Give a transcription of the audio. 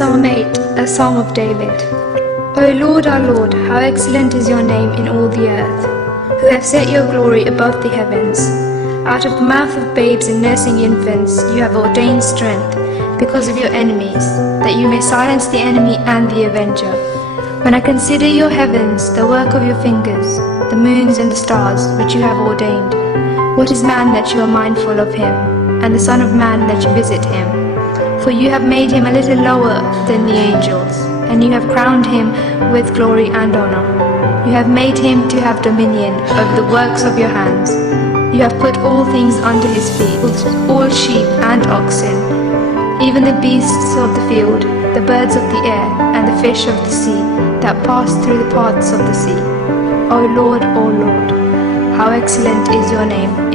Psalm 8, a Psalm of David. O Lord, our Lord, how excellent is your name in all the earth, who have set your glory above the heavens. Out of the mouth of babes and nursing infants you have ordained strength because of your enemies, that you may silence the enemy and the avenger. When I consider your heavens, the work of your fingers, the moons and the stars which you have ordained, what is man that you are mindful of him, and the Son of Man that you visit him? For you have made him a little lower than the angels, and you have crowned him with glory and honor. You have made him to have dominion over the works of your hands. You have put all things under his feet, all sheep and oxen, even the beasts of the field, the birds of the air, and the fish of the sea, that pass through the paths of the sea. O Lord, how excellent is your name